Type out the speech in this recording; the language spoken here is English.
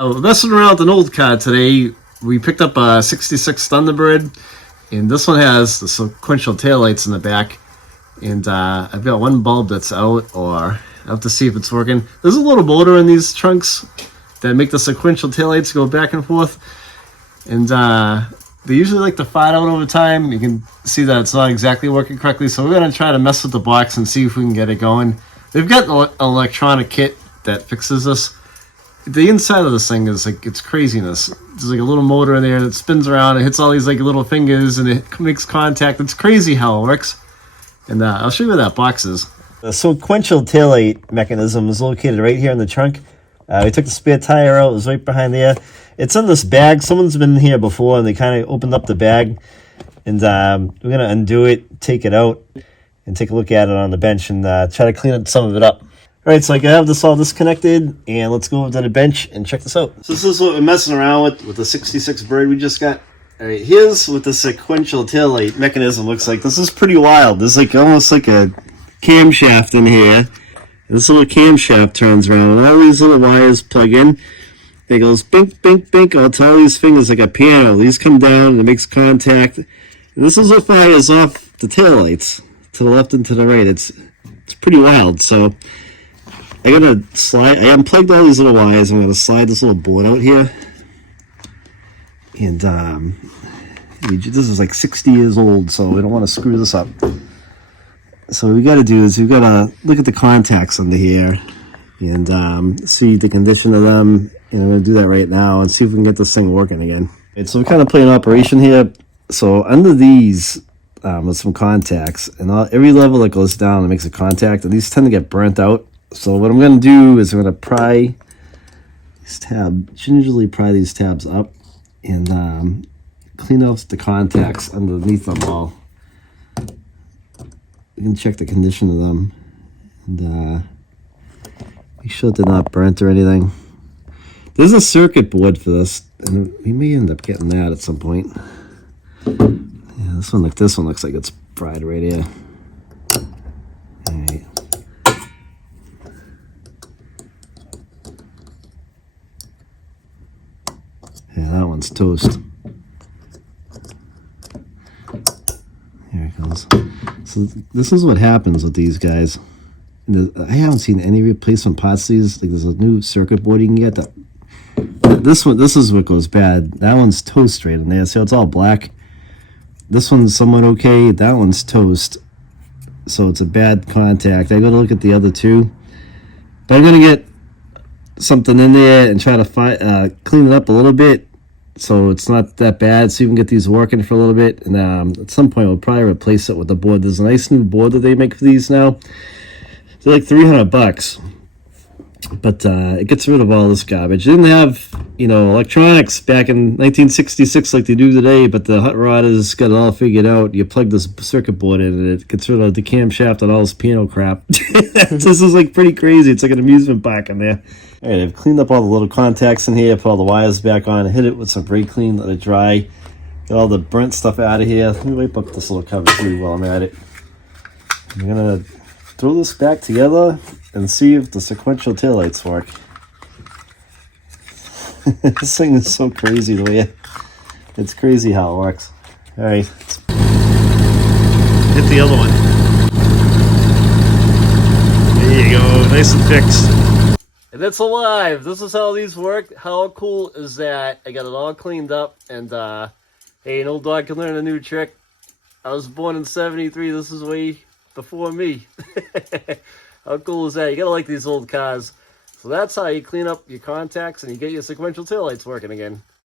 Messing around with an old car today. We picked up a 66 Thunderbird, and this one has the sequential taillights in the back. And I've got one bulb that's out, or I have to see if it's working. There's a little motor in these trunks that make the sequential taillights go back and forth. And they usually like to fade out over time. You can see that it's not exactly working correctly. So we're going to try to mess with the box and see if we can get it going. They've got an electronic kit that fixes this. The inside of this thing is like, it's craziness. There's like a little motor in there that spins around and hits all these like little fingers and it makes contact. It's crazy how it works. And I'll show you where that box is. The sequential taillight mechanism is located right here in the trunk. We took the spare tire out. It was right behind there. It's in this bag. Someone's been here before and they kind of opened up the bag. And we're going to undo it, take it out, and take a look at it on the bench and try to clean some of it up. All right, so I have this all disconnected, and let's go over to the bench and check this out. So this is what we're messing around with the 66 Bird we just got. All right, here's what the sequential taillight mechanism looks like. This is pretty wild. There's like almost like a camshaft in here. This little camshaft turns around, and all these little wires plug in. It goes bink, bink, bink out to all these fingers like a piano. These come down, and it makes contact. And this is what fires off the taillights to the left and to the right. It's pretty wild. So I gotta slide. I unplugged all these little wires. I'm gonna slide this little board out here, and this is like 60 years old, so we don't want to screw this up. So what we gotta do is we've gotta look at the contacts under here and see the condition of them. And I'm gonna do that right now and see if we can get this thing working again. And so we're kind of playing operation here. So under these with some contacts, and every level that goes down, it makes a contact, and these tend to get burnt out. So what I'm going to do is I'm going to pry these tabs, gingerly pry these tabs up and clean off the contacts underneath them all. You can check the condition of them and make sure they're not burnt or anything. There's a circuit board for this, and we may end up getting that at some point. Yeah, this one looks like it's fried right here. All right. Yeah, that one's toast. Here it goes. So this is what happens with these guys. I haven't seen any replacement parts to these. Like there's a new circuit board you can get. This is what goes bad. That one's toast right in there. So it's all black. This one's somewhat okay. That one's toast. So it's a bad contact. I gotta look at the other two. But I'm gonna get something in there and try to clean it up a little bit so it's not that bad, so you can get these working for a little bit. And at some point we'll probably replace it with the board. There's a nice new board that they make for these now. They're like $300, but it gets rid of all this garbage. They didn't have electronics back in 1966 like they do today, but the hot rod has got it all figured out. You plug this circuit board in and it gets rid of the camshaft and all this piano crap. This is like pretty crazy. It's like an amusement park in there. All right, I've cleaned up all the little contacts in here, put all the wires back on, hit it with some brake clean, let it dry, get all the burnt stuff out of here. Let me wipe up this little cover too while I'm at it. I'm gonna throw this back together and see if the sequential taillights work. This thing is so crazy the way it's crazy how it works. All right, hit the other one. There you go, nice and fixed. And it's alive. This is how these work. How cool is that? I got it all cleaned up, and hey, an old dog can learn a new trick. I was born in '73. This is way before me. How cool is that? You gotta like these old cars. So that's how you clean up your contacts and you get your sequential taillights working again.